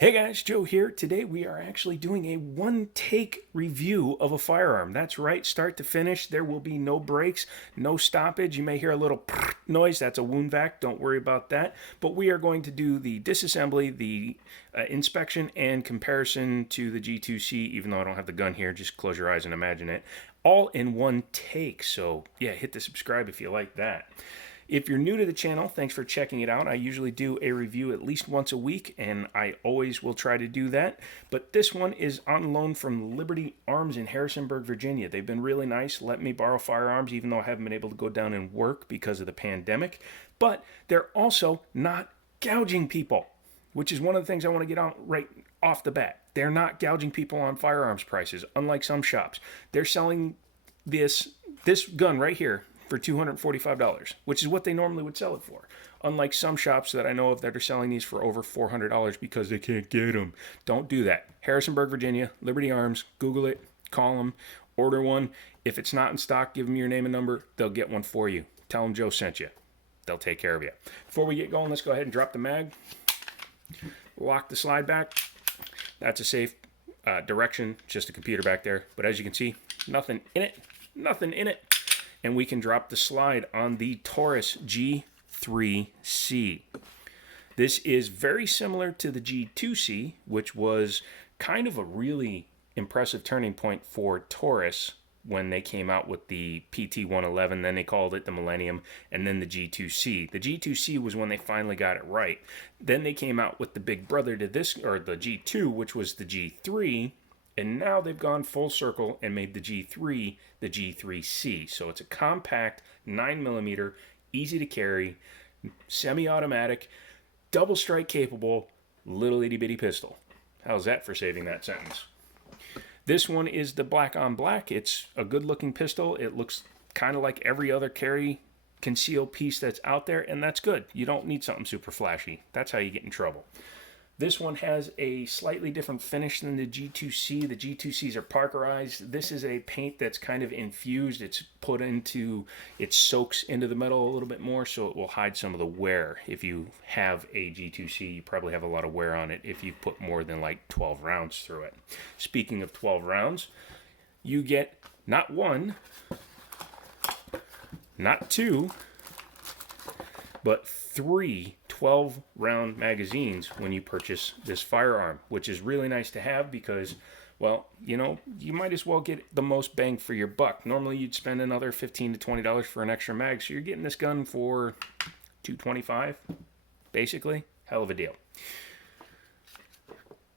Hey guys, Joe here. Today we are actually doing a one take review of a firearm. That's right, start to finish. There will be no breaks, no stoppage. You may hear a little noise. That's a wound vac. Don't worry about that. But we are going to do the disassembly, the inspection, and comparison to the G2C, even though I don't have the gun here. Just close your eyes and imagine it. All in one take. So, yeah, hit the subscribe if you like that. If you're new to the channel, thanks for checking it out. I usually do a review at least once a week, and I always will try to do that. But this one is on loan from Liberty Arms in Harrisonburg, Virginia. They've been really nice, let me borrow firearms, even though I haven't been able to go down and work because of the pandemic. But they're also not gouging people, which is one of the things I want to get on right off the bat. They're not gouging people on firearms prices, unlike some shops. They're selling this gun right here for $245, which is what they normally would sell it for. Unlike some shops that I know of that are selling these for over $400 because they can't get them. Don't do that. Harrisonburg, Virginia, Liberty Arms, Google it, call them, order one. If it's not in stock, give them your name and number. They'll get one for you. Tell them Joe sent you. They'll take care of you. Before we get going, let's go ahead and drop the mag. Lock the slide back. That's a safe direction, just a computer back there. But as you can see, nothing in it. Nothing in it. And we can drop the slide on the Taurus G3C. This is very similar to the G2C, which was kind of a really impressive turning point for Taurus when they came out with the PT-111, then they called it the Millennium, and then the G2C. The G2C was when they finally got it right. Then they came out with the big brother to this, or the G2, which was the G3, and now they've gone full circle and made the G3 the G3C. So it's a compact 9mm, easy to carry, semi-automatic, double strike capable, little itty bitty pistol. How's that for saving that sentence? This one is the black on black. It's a good looking pistol. It looks kind of like every other carry concealed piece that's out there, and that's good. You don't need something super flashy. That's how you get in trouble. This one has a slightly different finish than the G2C. The G2Cs are Parkerized. This is a paint that's kind of infused. It's put into, it soaks into the metal a little bit more, so it will hide some of the wear. If you have a G2C, you probably have a lot of wear on it if you've put more than like 12 rounds through it. Speaking of 12 rounds, you get not one, not two, but three 12-round magazines when you purchase this firearm, which is really nice to have because, well, you know, you might as well get the most bang for your buck. Normally you'd spend another $15 to $20 for an extra mag, so you're getting this gun for $225, basically. Hell of a deal.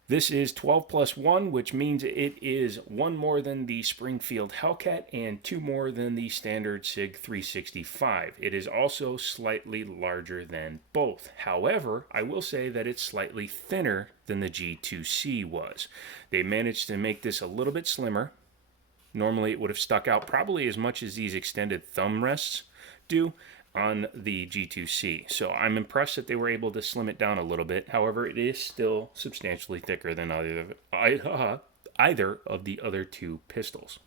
This is 12 plus 1, which means it is one more than the Springfield Hellcat and two more than the standard SIG 365. It is also slightly larger than both. However, I will say that it's slightly thinner than the G2C was. They managed to make this a little bit slimmer. Normally it would have stuck out probably as much as these extended thumb rests do on the G2C. So I'm impressed that they were able to slim it down a little bit. However, it is still substantially thicker than either of the other two pistols.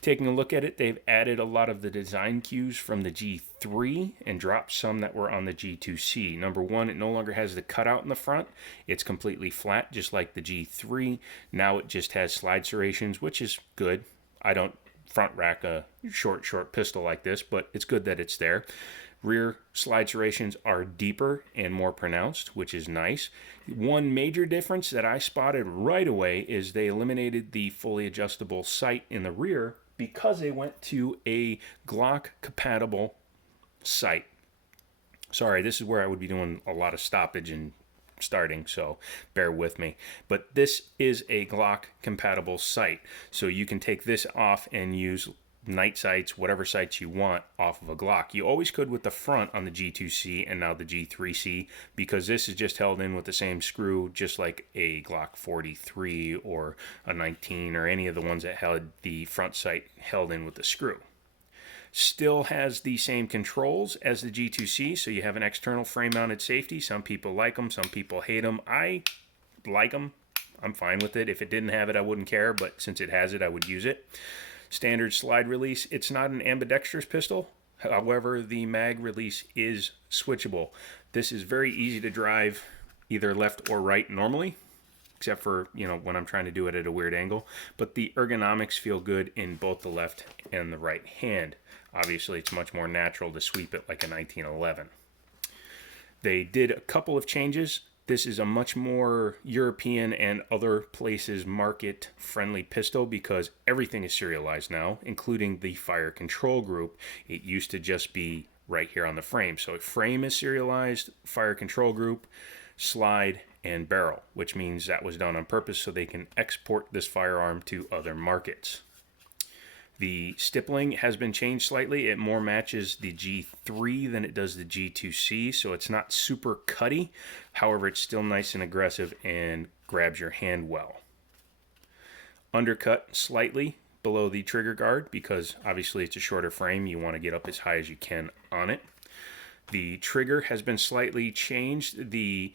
Taking a look at it, they've added a lot of the design cues from the G3 and dropped some that were on the G2C. Number one, it no longer has the cutout in the front. It's completely flat, just like the G3. Now it just has slide serrations, which is good. I don't front rack a short pistol like this, but it's good that it's there. Rear slide serrations are deeper and more pronounced, which is nice. One major difference that I spotted right away is they eliminated the fully adjustable sight in the rear because they went to a Glock compatible sight. Sorry, this is where I would be doing a lot of stoppage and starting, so bear with me. But this is a Glock compatible sight, so you can take this off and use night sights, whatever sights you want, off of a Glock. You always could with the front on the G2C and now the G3C, because this is just held in with the same screw, just like a Glock 43 or a 19 or any of the ones that had the front sight held in with the screw. Still has the same controls as the G2C, so you have an external frame-mounted safety. Some people like them, some people hate them. I like them. I'm fine with it. If it didn't have it, I wouldn't care, but since it has it, I would use it. Standard slide release. It's not an ambidextrous pistol. However, the mag release is switchable. This is very easy to drive either left or right normally, except for, when I'm trying to do it at a weird angle. But the ergonomics feel good in both the left and the right hand. Obviously, it's much more natural to sweep it like a 1911. They did a couple of changes. This is a much more European and other places market-friendly pistol because everything is serialized now, including the fire control group. It used to just be right here on the frame. So frame is serialized, fire control group, slide, and barrel, which means that was done on purpose so they can export this firearm to other markets. The stippling has been changed slightly. It more matches the G3 than it does the G2C, so it's not super cutty. However, it's still nice and aggressive and grabs your hand well. Undercut slightly below the trigger guard because obviously it's a shorter frame. You want to get up as high as you can on it. The trigger has been slightly changed. The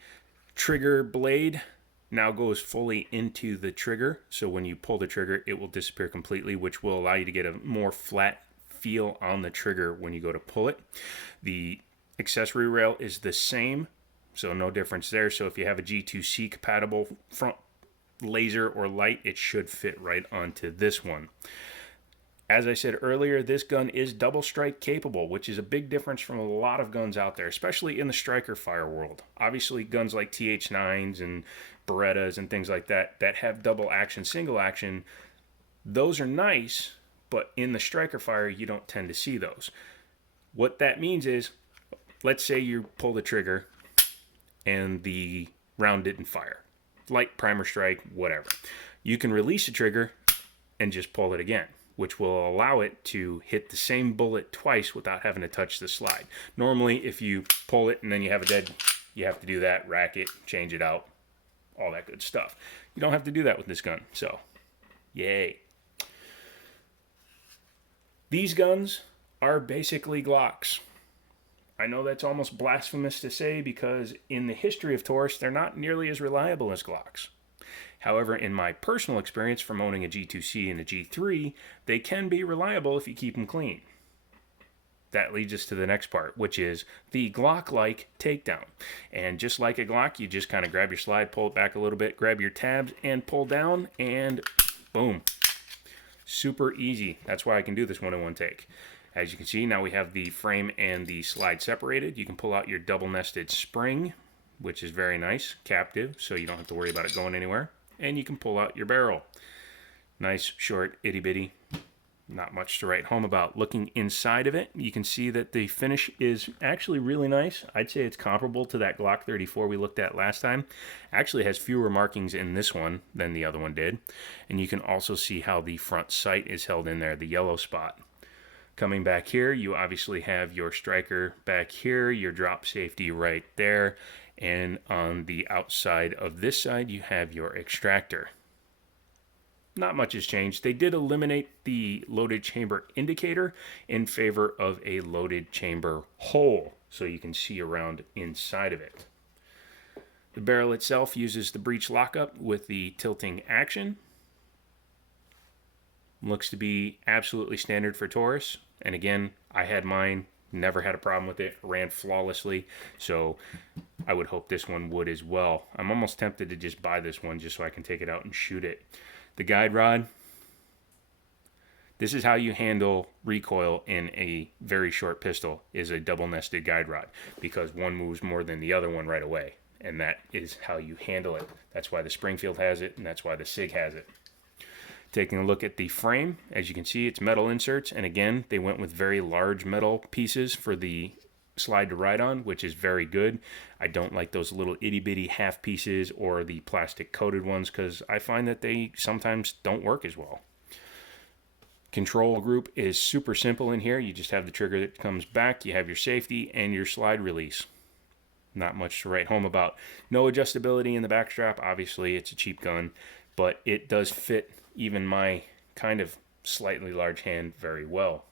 trigger blade now goes fully into the trigger, so when you pull the trigger it will disappear completely, which will allow you to get a more flat feel on the trigger when you go to pull it. The accessory rail is the same, so no difference there. So if you have a G2C compatible front laser or light, it should fit right onto this one. As I said earlier, this gun is double strike capable, which is a big difference from a lot of guns out there, especially in the striker fire world. Obviously, guns like TH9s and Berettas and things like that have double action, single action, those are nice, but in the striker fire, you don't tend to see those. What that means is, let's say you pull the trigger and the round didn't fire. Light, primer strike, whatever. You can release the trigger and just pull it again, which will allow it to hit the same bullet twice without having to touch the slide. Normally, if you pull it and then you have a dead, you have to do that, rack it, change it out, all that good stuff. You don't have to do that with this gun, so yay. These guns are basically Glocks. I know that's almost blasphemous to say because in the history of Taurus, they're not nearly as reliable as Glocks. However, in my personal experience from owning a G2C and a G3, they can be reliable if you keep them clean. That leads us to the next part, which is the Glock-like takedown. And just like a Glock, you just kind of grab your slide, pull it back a little bit, grab your tabs, and pull down, and boom. Super easy. That's why I can do this one in one take. As you can see, now we have the frame and the slide separated. You can pull out your double-nested spring, which is very nice, captive, so you don't have to worry about it going anywhere. And you can pull out your barrel. Nice, short, itty-bitty. Not much to write home about. Looking inside of it, you can see that the finish is actually really nice. I'd say it's comparable to that Glock 34 we looked at last time. Actually has fewer markings in this one than the other one did. And you can also see how the front sight is held in there, the yellow spot. Coming back here, you obviously have your striker back here, your drop safety right there. And on the outside of this side, you have your extractor. Not much has changed. They did eliminate the loaded chamber indicator in favor of a loaded chamber hole, so you can see around inside of it. The barrel itself uses the breech lockup with the tilting action. Looks to be absolutely standard for Taurus. And again, I had mine, never had a problem with it, ran flawlessly, so I would hope this one would as well. I'm almost tempted to just buy this one just so I can take it out and shoot it. The guide rod, this is how you handle recoil in a very short pistol, is a double nested guide rod, because one moves more than the other one right away, and that is how you handle it. That's why the Springfield has it, and that's why the SIG has it. Taking a look at the frame, as you can see, it's metal inserts, and again, they went with very large metal pieces for the slide to ride on, which is very good. I don't like those little itty-bitty half pieces or the plastic coated ones because I find that they sometimes don't work as well. Control group is super simple in here. You just have the trigger that comes back, you have your safety, and your slide release. Not much to write home about. No adjustability in the backstrap. Obviously, it's a cheap gun, but it does fit even my kind of slightly large hand very well.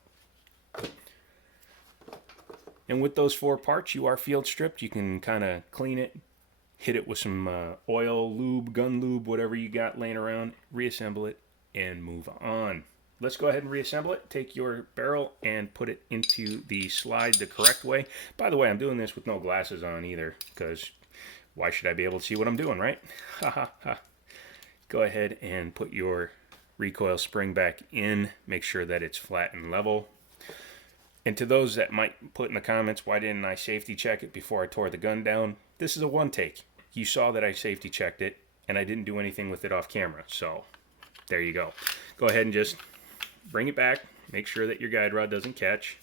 And with those 4 parts, you are field stripped. You can kind of clean it, hit it with some oil, lube, gun lube, whatever you got laying around, reassemble it, and move on. Let's go ahead and reassemble it. Take your barrel and put it into the slide the correct way. By the way, I'm doing this with no glasses on either, because why should I be able to see what I'm doing, right? Ha ha ha. Go ahead and put your recoil spring back in. Make sure that it's flat and level. And to those that might put in the comments, why didn't I safety check it before I tore the gun down? This is a one take. You saw that I safety checked it, and I didn't do anything with it off camera. So there you go. Go ahead and just bring it back. Make sure that your guide rod doesn't catch.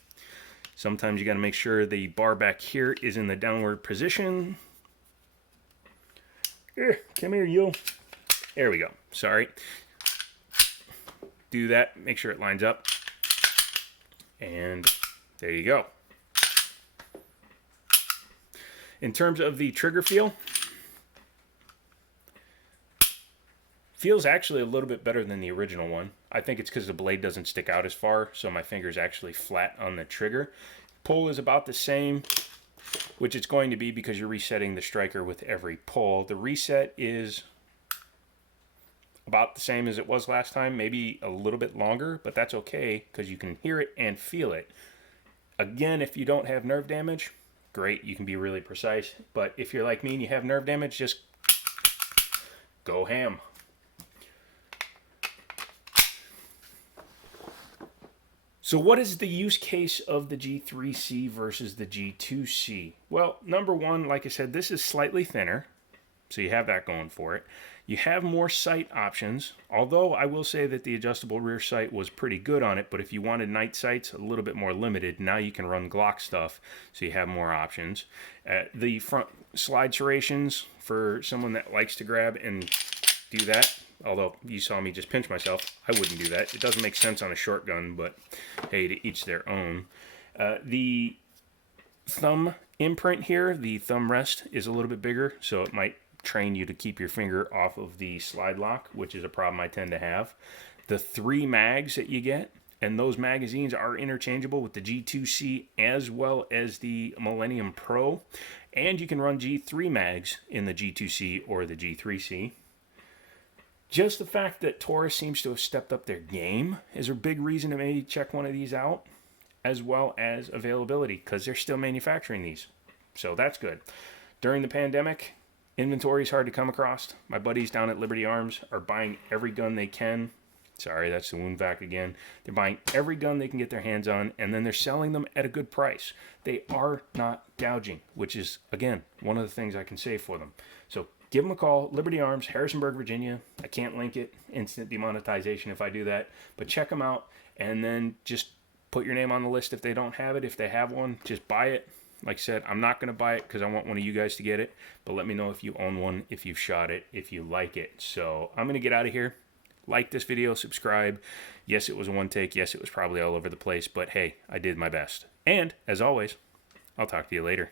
Sometimes you got to make sure the bar back here is in the downward position. Come here, you. There we go. Sorry. Do that. Make sure it lines up. And there you go. In terms of the trigger feel, feels actually a little bit better than the original one. I think it's because the blade doesn't stick out as far, so my finger's actually flat on the trigger. Pull is about the same, which it's going to be because you're resetting the striker with every pull. The reset is about the same as it was last time, maybe a little bit longer, but that's okay because you can hear it and feel it. Again, if you don't have nerve damage, great, you can be really precise. But if you're like me and you have nerve damage, just go ham. So what is the use case of the G3C versus the G2C? Well, number one, like I said, this is slightly thinner, so you have that going for it. You have more sight options, although I will say that the adjustable rear sight was pretty good on it, but if you wanted night sights, a little bit more limited. Now you can run Glock stuff, so you have more options. The front slide serrations for someone that likes to grab and do that, although you saw me just pinch myself, I wouldn't do that. It doesn't make sense on a short gun, but hey, to each their own. The thumb imprint here, the thumb rest, is a little bit bigger, so it might train you to keep your finger off of the slide lock, which is a problem I tend to have. The 3 mags that you get, and those magazines are interchangeable with the G2C as well as the Millennium Pro, and you can run G3 mags in the G2C or the G3C. Just the fact that Taurus seems to have stepped up their game is a big reason to maybe check one of these out, as well as availability, because they're still manufacturing these. So that's good. During the pandemic, inventory is hard to come across. My buddies down at Liberty Arms are buying every gun they can. Sorry, that's the wound vac again. They're buying every gun they can get their hands on, and then they're selling them at a good price. They are not gouging, which is, again, one of the things I can say for them. So give them a call, Liberty Arms, Harrisonburg, Virginia. I can't link it, instant demonetization if I do that. But check them out, and then just put your name on the list if they don't have it. If they have one, just buy it. Like I said, I'm not going to buy it because I want one of you guys to get it. But let me know if you own one, if you've shot it, if you like it. So I'm going to get out of here. Like this video, subscribe. Yes, it was one take. Yes, it was probably all over the place. But hey, I did my best. And as always, I'll talk to you later.